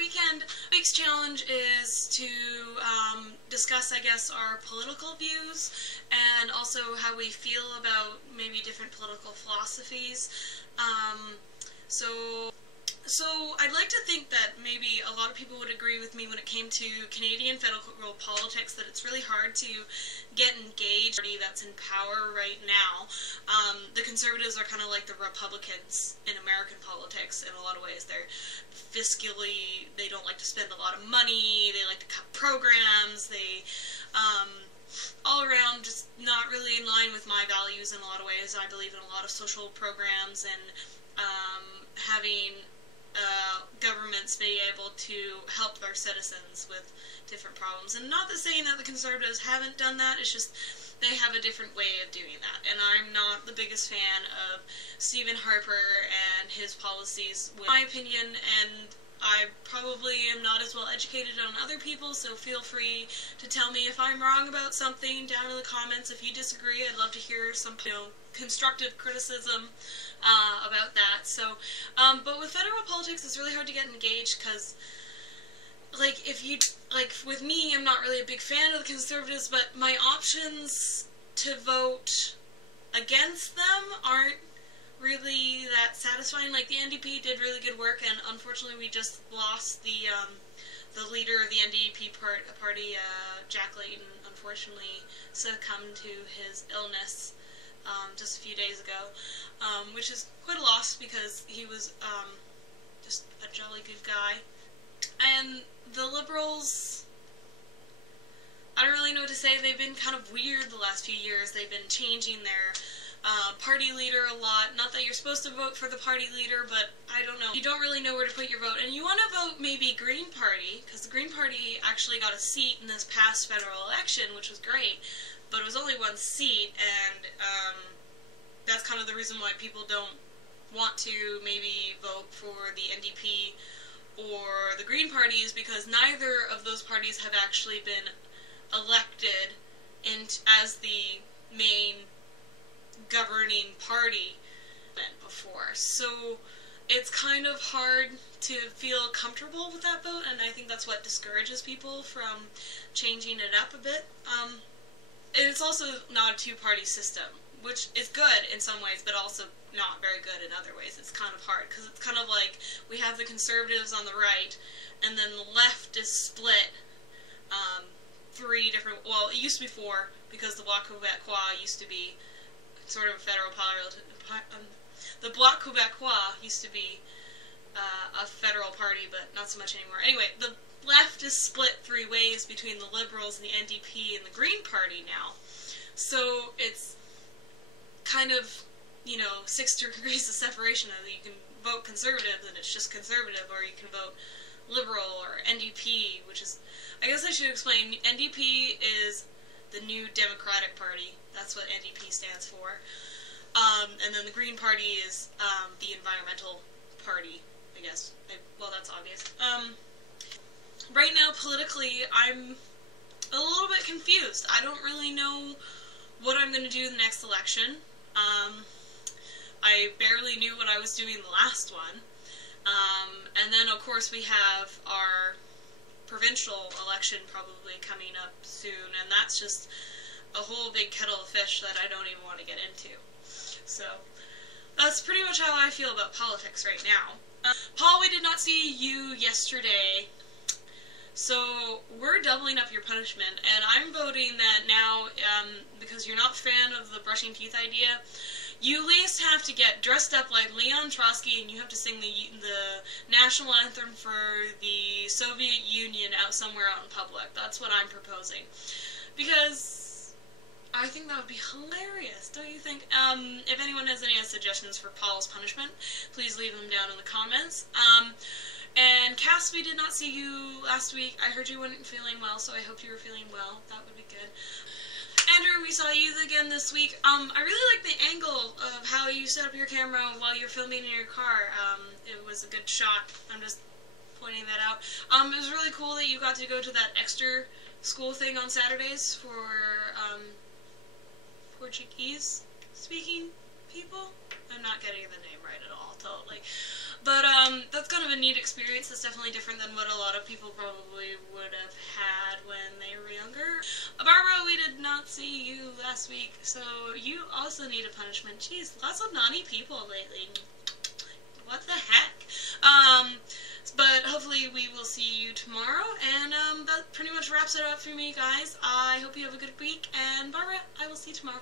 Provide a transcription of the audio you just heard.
weekend. This week's challenge is to discuss, I guess, our political views and also how we feel about maybe different political philosophies. So I'd like to think that maybe a lot of people would agree with me when it came to Canadian federal politics, that it's really hard to get engaged in the party that's in power right now. The Conservatives are kind of like the Republicans in American politics in a lot of ways. They're fiscally, they don't like to spend a lot of money, they like to cut programs, they all around just not really in line with my values in a lot of ways. I believe in a lot of social programs and having governments be able to help their citizens with different problems. And not saying that the Conservatives haven't done that, it's just they have a different way of doing that. And I'm not the biggest fan of Stephen Harper and his policies, in my opinion, and I probably am not as well educated on other people, so feel free to tell me if I'm wrong about something down in the comments. If you disagree, I'd love to hear some, constructive criticism about that. So, but with federal politics, it's really hard to get engaged because, with me, I'm not really a big fan of the Conservatives, but my options to vote against them aren't really that satisfying. Like, the NDP did really good work, and unfortunately we just lost the leader of the NDP party, Jack Layton, unfortunately succumbed to his illness just a few days ago, which is quite a loss because he was just a jolly good guy. And the Liberals, I don't really know what to say. They've been kind of weird the last few years. They've been changing their party leader a lot. Not that you're supposed to vote for the party leader, but I don't know. You don't really know where to put your vote. And you want to vote maybe Green Party, because the Green Party actually got a seat in this past federal election, which was great, but it was only one seat, and that's kind of the reason why people don't want to maybe vote for the NDP or the Green Party, is because neither of those parties have actually been elected as the main governing party before. So it's kind of hard to feel comfortable with that vote, and I think that's what discourages people from changing it up a bit. And it's also not a two-party system, which is good in some ways, but also not very good in other ways. It's kind of hard, because it's kind of like we have the Conservatives on the right, and then the left is split three different, well, it used to be four, because the Bloc Québécois used to be sort of a federal party. The Bloc Québécois used to be a federal party, but not so much anymore. Anyway, the left is split three ways between the Liberals and the NDP and the Green Party now. So it's kind of, 6 degrees of separation. You can vote Conservative and it's just Conservative, or you can vote Liberal or NDP, which is, I guess I should explain, NDP is the New Democratic Party. That's what NDP stands for. And then the Green Party is the Environmental Party, I guess. Well, that's obvious. Right now, politically, I'm a little bit confused. I don't really know what I'm going to do the next election. I barely knew what I was doing the last one. And then, of course, we have our provincial election probably coming up soon, and that's just a whole big kettle of fish that I don't even want to get into. So, that's pretty much how I feel about politics right now. Paul, we did not see you yesterday, so we're doubling up your punishment, and I'm voting that now, because you're not a fan of the brushing teeth idea, you at least have to get dressed up like Leon Trotsky, and you have to sing the national anthem for the Soviet Union somewhere out in public. That's what I'm proposing. Because I think that would be hilarious, don't you think? If anyone has any suggestions for Paul's punishment, please leave them down in the comments. And Cass, we did not see you last week. I heard you weren't feeling well, so I hope you were feeling well. That would be good. Andrew, we saw you again this week. I really like the angle of how you set up your camera while you're filming in your car. It was a good shot. I'm just pointing that out. It was really cool that you got to go to that extra school thing on Saturdays for Portuguese speaking people. I'm not getting the name right at all, totally. But that's kind of a neat experience. It's definitely different than what a lot of people probably would have had when they were younger. Barbara, we did not see you last week, so you also need a punishment. Jeez, lots of naughty people lately. What the heck? But hopefully we will see you tomorrow, and that pretty much wraps it up for me, guys. I hope you have a good week, and Barbara, I will see you tomorrow.